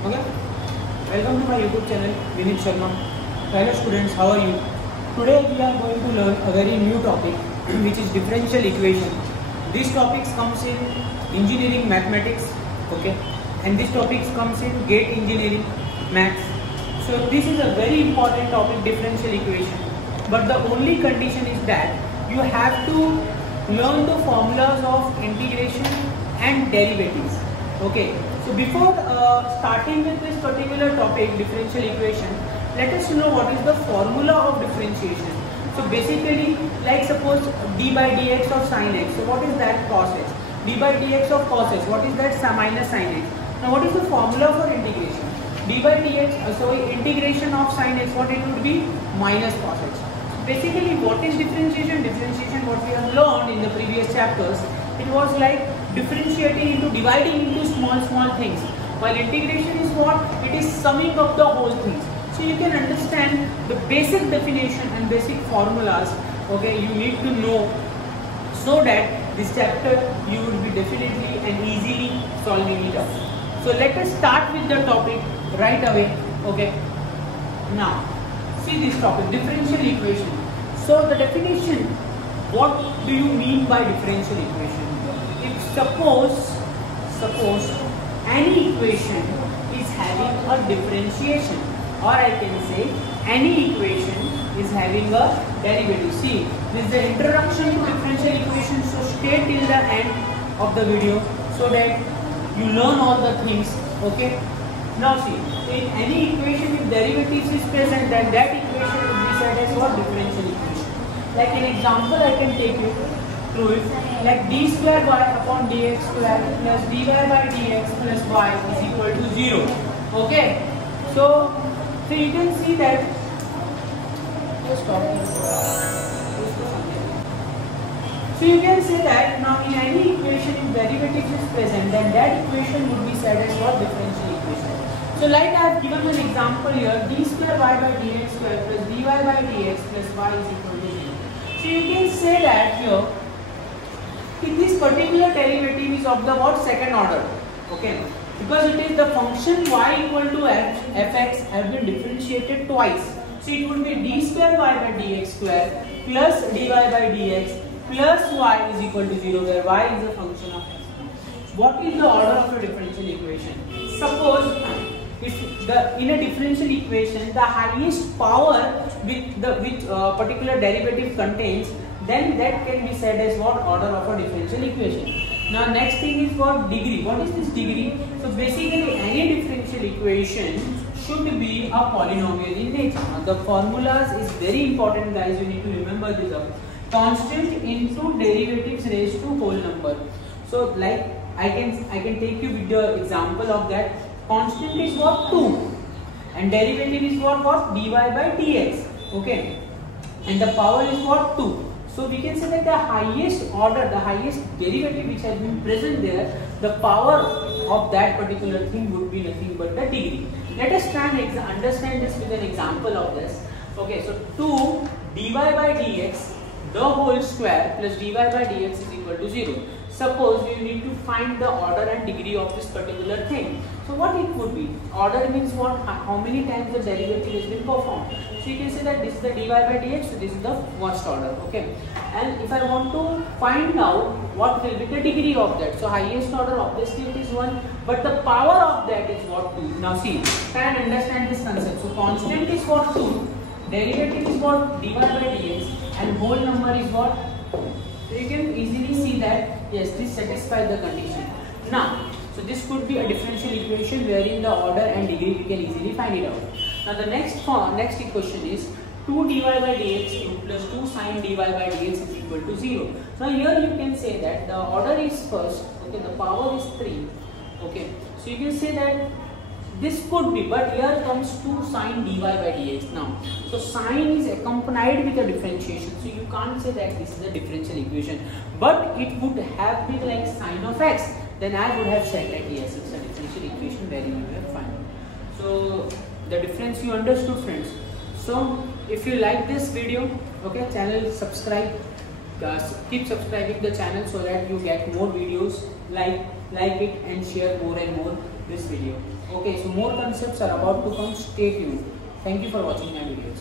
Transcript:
Okay, welcome to my YouTube channel, Vinit Sharma. Hello students, how are you? Today we are going to learn a very new topic, which is differential equation. This topic comes in engineering mathematics, okay, and this topic comes in GATE engineering maths. So this is a very important topic, differential equation. But the only condition is that you have to learn the formulas of integration and derivatives. Okay. So before starting with this particular topic, differential equation, let us know what is the formula of differentiation. So basically, like suppose d by dx of sin x. So what is that? Cos x. D by dx of cos x. What is that? Minus sin x. Now what is the formula for integration? D by dx, integration of sin x, what it would be? Minus cos x. Basically, what is differentiation? Differentiation, what we have learned in the previous chapters, it was like differentiating into, dividing into small things. While integration is what? It is summing up the whole things. So you can understand the basic definition and basic formulas. Okay, you need to know, so that this chapter you will be definitely and easily solving it out. So let us start with the topic right away. Okay, now see this topic, differential equation. So the definition, what do you mean by differential equation? If suppose any equation is having a differentiation, or I can say any equation is having a derivative. See, this is the introduction to differential equation, so stay till the end of the video so that you learn all the things. Okay, now see, in any equation if derivatives is present, then that equation would be said as what? Differential equation. Like an example I can take you through it, like d square y upon dx square plus dy by dx plus y is equal to 0. Okay, so you can see that, just stop here. So you can say that now in any equation if derivatives is present, then that equation would be said as what? Differential equation. So like I have given an example here, d square y by dx square plus dy by dx plus y is equal to 0. So you can say that here, if this particular derivative is of the what? Second order. Okay, because it is the function y equal to fx have been differentiated twice. So it would be d square y by dx square plus dy by dx plus y is equal to 0, where y is a function of x. What is the order of a differential equation? Suppose if in a differential equation the highest power which particular derivative contains, then that can be said as what? Order of a differential equation. Now next thing is what? Degree. What is this degree? So basically any differential equation should be a polynomial in nature. Now the formulas is very important, guys, you need to remember this up. Constant into derivatives raised to whole number. So like I can take you with the example of that. Constant is what? 2, and derivative is what? Dy by dx. Okay, and the power is what? 2. So we can say that the highest order, the highest derivative which has been present there, the power of that particular thing would be nothing but the degree. Let us try and understand this with an example of this. Okay, so 2 dy by dx the whole square plus dy by dx is equal to 0. Suppose you need to find the order and degree of this particular thing. So what it would be? Order means what? How many times the derivative has been performed. So you can say that this is the dy by dx, so this is the first order. Okay, and if I want to find out what will be the degree of that, so highest order obviously it is 1, but the power of that is what? 2. Now see, try and understand this concept. So constant is what? 2, derivative is what? Dy by dx, and whole number is what? So you can easily see that yes, this satisfies the condition. Now, so this could be a differential equation wherein the order and degree we can easily find it out. Now the next equation is 2 dy by dx cube plus 2 sin dy by dx is equal to 0. So here you can say that the order is first, okay, the power is 3. Okay, so you can say that this could be, but here comes 2 sin dy by dx now. So sine is accompanied with a differentiation, so you can't say that this is a differential equation, but it would have been like sine of x, then I would have said that yes, it's a differential equation where you have found. So the difference you understood, friends. So if you like this video, okay, channel subscribe, keep subscribing the channel so that you get more videos, like it and share more and more this video. Okay, so more concepts are about to come. Stay tuned. Thank you for watching my videos.